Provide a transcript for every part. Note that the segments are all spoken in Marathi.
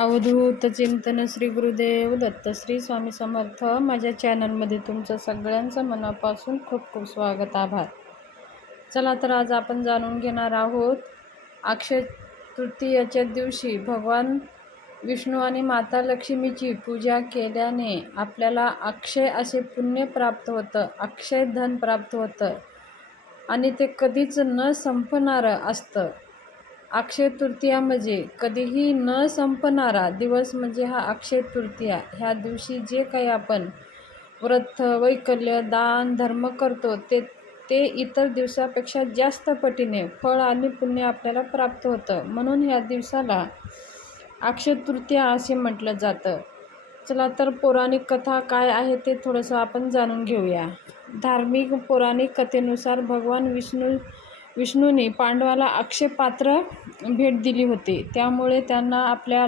अवधूत चिंतन श्री गुरुदेव दत्त श्री स्वामी समर्थ. माझ्या चॅनलमध्ये तुमचं सगळ्यांचं मनापासून खूप खूप स्वागत, आभार. चला तर आज आपण जाणून घेणार आहोत अक्षय तृतीयेच्या दिवशी भगवान विष्णू आणि माता लक्ष्मीची पूजा केल्याने आपल्याला अक्षय असे पुण्य प्राप्त होतं, अक्षय धन प्राप्त होतं आणि ते कधीच न संपणारं असतं. अक्षय तृतीया म्हणजे कधीही न संपणारा दिवस म्हणजे हा अक्षय तृतीया. ह्या दिवशी जे काही आपण व्रत, वैकल्य, दान, धर्म करतो ते ते इतर दिवसापेक्षा जास्त पटीने फळ आणि पुण्य आपल्याला प्राप्त होतं. म्हणून ह्या दिवसाला अक्षय तृतीया असे म्हटलं जातं. चला तर पौराणिक कथा काय आहे ते थोडंसं आपण जाणून घेऊया. धार्मिक पौराणिक कथेनुसार भगवान विष्णूने पांडवाला अक्षय पात्र भेट दिली होती. त्यामुळे त्यांना आपल्या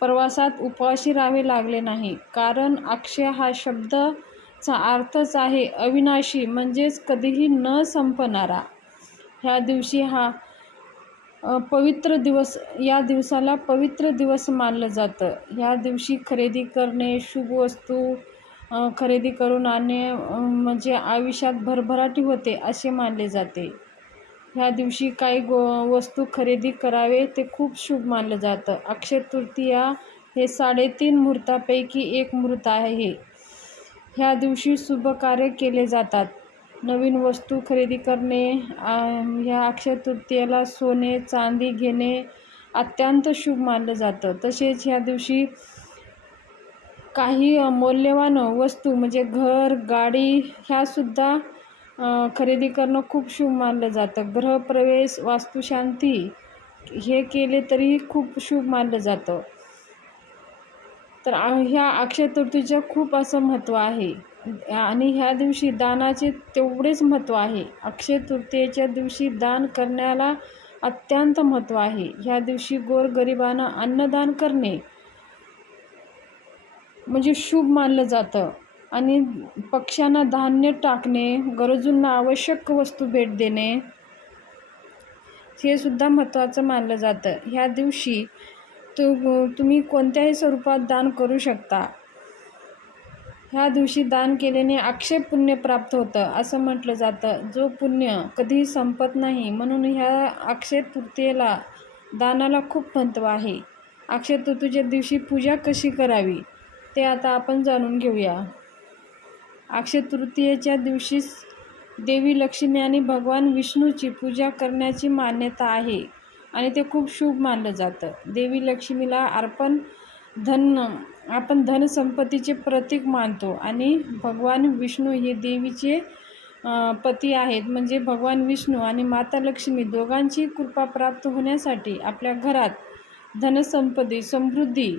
प्रवासात उपवासी राहावे लागले नाही. कारण अक्षय हा शब्दाचा अर्थच आहे अविनाशी, म्हणजेच कधीही न संपणारा. ह्या दिवशी पवित्र दिवस, या दिवसाला पवित्र दिवस मानलं जातं. ह्या दिवशी खरेदी करणे, शुभ वस्तू खरेदी करून आणणे म्हणजे आयुष्यात भरभराटी होते असे मानले जाते. ह्या दिवशी काही वस्तू खरेदी करावे ते खूप शुभ मानलं जातं. अक्षय तृतीया हे 3.5 मुहूर्तापैकी एक मुहूर्त आहे. ह्या दिवशी शुभ कार्य केले जातात. नवीन वस्तू खरेदी करणे, ह्या अक्षय तृतीयेला सोने चांदी घेणे अत्यंत शुभ मानलं जातं. तसेच ह्या दिवशी काही मौल्यवान वस्तू म्हणजे घर, गाडी ह्यासुद्धा खरेदी करणं खूप शुभ मानलं जातं. गृहप्रवेश, वास्तुशांती हे केले तरीही खूप शुभ मानलं जातं. तर ह्या अक्षय तृतीयेचं खूप असं महत्त्व आहे आणि ह्या दिवशी दानाचे तेवढेच महत्त्व आहे. अक्षय तृतीयेच्या दिवशी दान करण्याला अत्यंत महत्त्व आहे. ह्या दिवशी गोरगरिबांना अन्नदान करणे म्हणजे शुभ मानलं जातं आणि पक्ष्यांना धान्य टाकणे, गरजूंना आवश्यक वस्तू भेट देणे हे सुद्धा महत्त्वाचं मानलं जातं. ह्या दिवशी तुम्ही कोणत्याही स्वरूपात दान करू शकता. ह्या दिवशी दान केल्याने अक्षय पुण्य प्राप्त होतं असं म्हटलं जातं, जो पुण्य कधीही संपत नाही. म्हणून ह्या अक्षय तृतीयेला दानाला खूप महत्त्व आहे. अक्षय तृतीयेच्या दिवशी पूजा कशी करावी ते आता आपण जाणून घेऊया. अक्षय तृतीयेच्या दिवशी देवी लक्ष्मी आणि भगवान विष्णूची पूजा करण्याची मान्यता आहे आणि ते खूप शुभ मानलं जातं. देवी लक्ष्मीला आपण धनसंपत्तीचे प्रतीक मानतो आणि भगवान विष्णू हे देवीचे पती आहेत. म्हणजे भगवान विष्णू आणि माता लक्ष्मी दोघांची कृपा प्राप्त होण्यासाठी आपल्या घरात धनसंपत्ती, समृद्धी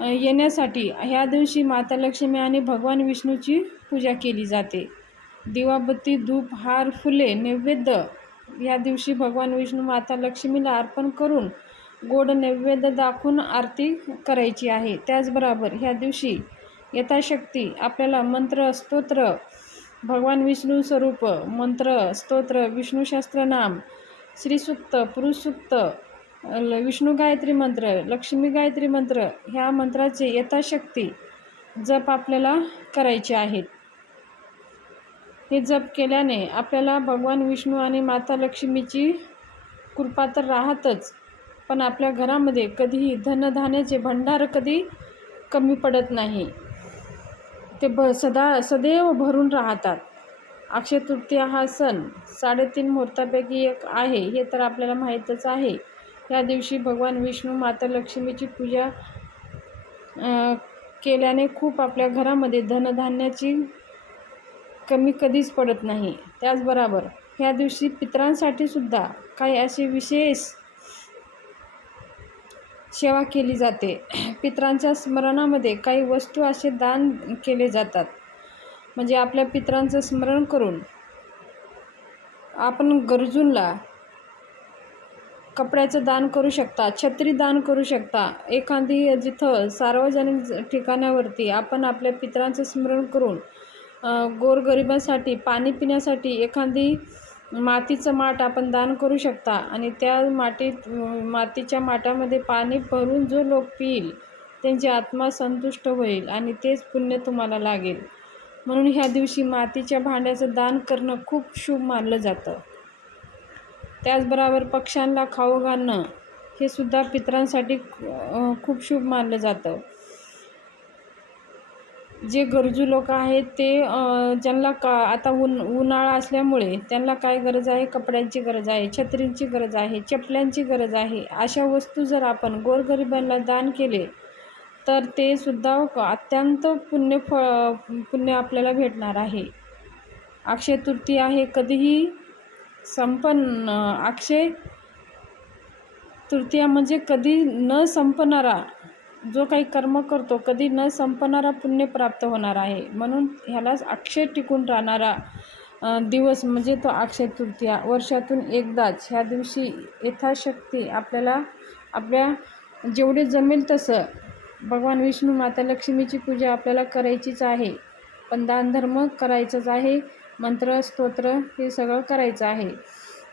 येण्यासाठी ह्या दिवशी माता लक्ष्मी आणि भगवान विष्णूची पूजा केली जाते. दिवाबत्ती, धूप, हार, फुले, नैवेद्य ह्या दिवशी भगवान विष्णू माता लक्ष्मीला अर्पण करून गोड नैवेद्य दाखवून आरती करायची आहे. त्याचबरोबर ह्या दिवशी यथाशक्ती आपल्याला मंत्र, स्तोत्र, भगवान विष्णू स्वरूप मंत्र, स्तोत्र, विष्णू सहस्त्रनाम, श्रीसूक्त, पुरुषसूक्त, विष्णू गायत्री मंत्र, लक्ष्मी गायत्री मंत्र ह्या मंत्राचे यथाशक्ती जप आपल्याला करायचे आहेत. हे जप केल्याने आपल्याला भगवान विष्णू आणि माता लक्ष्मीची कृपा तर राहतच, पण आपल्या घरामध्ये कधीही धनधान्याचे भंडार कधी कमी पडत नाही. ते सदैव भरून राहतात. अक्षय तृतीया हा सण 3.5 मुहूर्तापैकी एक आहे हे तर आपल्याला माहीतच आहे. या दिवशी भगवान विष्णू माता लक्ष्मीची पूजा केल्याने खूप आपल्या घरामध्ये धनधान्याची कमी कधीच पडत नाही. त्याचबरोबर ह्या दिवशी पितरांसाठी सुद्धा काही असे विशेष सेवा केली जाते. पितरांच्या स्मरणामध्ये काही वस्तू असे दान केले जातात. म्हणजे आपल्या पितरांचं स्मरण करून आपण गरजूंना कपड्याचं दान करू शकता, छत्री दान करू शकता. एखादी जिथं सार्वजनिक ठिकाणावरती आपण आपल्या पितरांचं स्मरण करून गोरगरिबांसाठी पाणी पिण्यासाठी एखादी मातीचं माठ आपण दान करू शकता आणि त्या मातीच्या माठामध्ये पाणी भरून जो लोक पिईल त्यांची आत्मा संतुष्ट होईल आणि तेच पुण्य तुम्हाला लागेल. म्हणून ह्या दिवशी मातीच्या भांड्याचं दान करणं खूप शुभ मानलं जातं. त्याचबरोबर पक्ष्यांना खाऊ घालणं हे सुद्धा पितरांसाठी खूप शुभ मानलं जातं. जे गरजू लोक आहेत ते ज्यांना आता उन्हाळा असल्यामुळे त्यांना काय गरज आहे, कपड्यांची गरज आहे, छत्रींची गरज आहे, चपल्यांची गरज आहे. अशा वस्तू जर आपण गोरगरिबांना दान केले तर ते सुद्धा अत्यंत पुण्य आपल्याला भेटणार आहे. अक्षय तृतीया हे कधीही अक्षय तृतीया म्हणजे कधी न संपणारा जो काही कर्म करतो कधी न संपणारा पुण्य प्राप्त होणार आहे. म्हणून ह्यालाच अक्षय टिकून राहणारा दिवस म्हणजे तो अक्षय तृतीया. वर्षातून एकदाच ह्या दिवशी यथाशक्ती आपल्याला आपल्या जेवढे जमेल तसं भगवान विष्णू माता लक्ष्मीची पूजा आपल्याला करायचीच आहे. पण दानधर्म करायचंच आहे. मंत्र स्तोत्र हे सगळं करायचं आहे.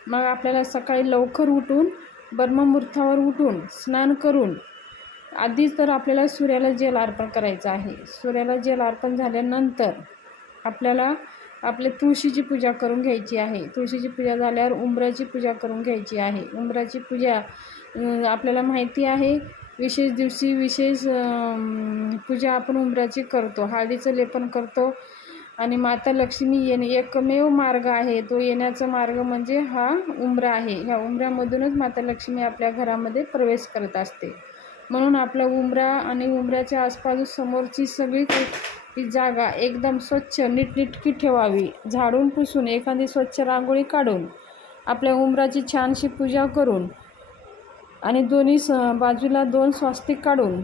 मग आपल्याला सकाळी लवकर उठून ब्रह्ममुहूर्तावर उठून स्नान करून आधीच तर आपल्याला सूर्याला जल अर्पण करायचं आहे. सूर्याला जल अर्पण झाल्यानंतर आपल्याला आपल्या तुळशीची पूजा करून घ्यायची आहे. तुळशीची पूजा झाल्यावर उंबराची पूजा करून घ्यायची आहे. उंबराची पूजा आपल्याला माहिती आहे, विशेष दिवशी विशेष पूजा आपण उंबराची करतो. हळदीचं लेपन करतो आणि माता लक्ष्मी एकमेव मार्ग आहे. तो येण्याचा मार्ग म्हणजे हा उंबरा आहे. ह्या उंबऱ्यामधूनच माता लक्ष्मी आपल्या घरामध्ये प्रवेश करत असते. म्हणून आपला उंबरा आणि उंबऱ्याच्या आसपास समोरची सगळी ती जागा एकदम स्वच्छ नीटनेटकी ठेवावी. झाडून पुसून एखादी स्वच्छ रांगोळी काढून आपल्या उंबराची छानशी पूजा करून आणि दोन्ही बाजूला 2 स्वास्तिक काढून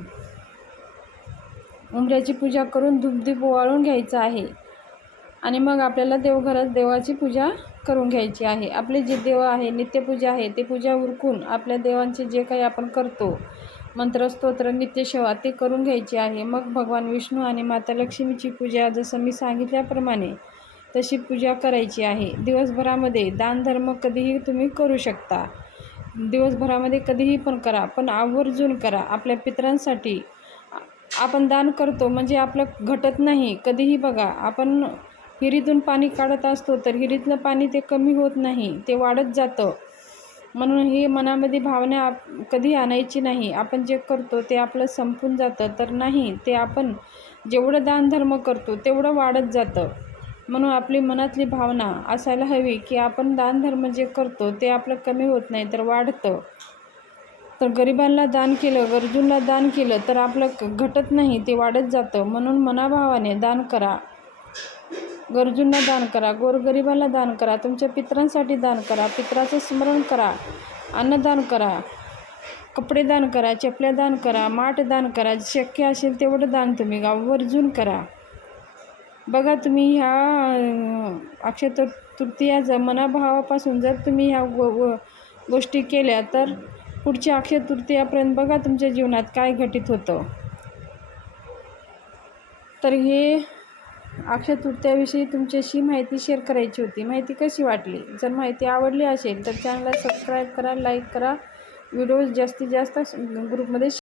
उंबऱ्याची पूजा करून धूपदीप ओवाळून घ्यायचं आहे. आणि मग आपल्याला देवघरात देवाची पूजा करून घ्यायची आहे. आपले जे देव आहे, नित्यपूजा आहे, ते पूजा उरकून आपल्या देवांचे जे काही आपण करतो मंत्र स्तोत्र नित्यसेवा ते करून घ्यायची आहे. मग भगवान विष्णू आणि माता लक्ष्मीची पूजा जसं मी सांगितल्याप्रमाणे तशी पूजा करायची आहे. दिवसभरामध्ये दानधर्म कधीही तुम्ही करू शकता. दिवसभरामध्ये कधीही पण करा, पण आवर्जून करा. आपल्या पितरांसाठी आपण दान करतो म्हणजे आपलं घटत नाही. कधीही बघा, आपण विहिरीतून पाणी काढत असतो तर विहिरीतलं पाणी ते कमी होत नाही, ते वाढत जातं. म्हणून हे मनामध्ये भावना कधी आणायची नाही. आपण जे करतो ते आपलं संपून जातं तर नाही, ते आपण जेवढं दानधर्म करतो तेवढं वाढत जातं. म्हणून आपली मनातली भावना असायला हवी की आपण दानधर्म जे करतो ते आपलं कमी होत नाही तर वाढतं. तर गरिबांना दान केलं, गरजूंना दान केलं तर आपलं घटत नाही, ते वाढत जातं. म्हणून मनाभावाने दान करा. गरजूंना दान करा, गोरगरिबाला दान करा, तुमच्या पितरांसाठी दान करा, पितराचं स्मरण करा, अन्नदान करा, कपडे दान करा, चपल्या दान करा, माठ दान करा. शक्य असेल तेवढं दान तुम्ही आवर्जून करा. बघा, तुम्ही ह्या अक्षय तृतीया मनाभावापासून जर तुम्ही ह्या गोष्टी केल्या तर पुढच्या अक्षय तृतीयापर्यंत बघा तुमच्या जीवनात काय घटित होतं. तर हे अक्षय तृतीयाविषयी तुमच्याशी माहिती शेअर करायची होती. माहिती कशी वाटली? जर माहिती आवडली असेल तर चॅनलला सबस्क्राईब करा, लाईक करा, व्हिडिओज जास्तीत जास्त ग्रुपमध्ये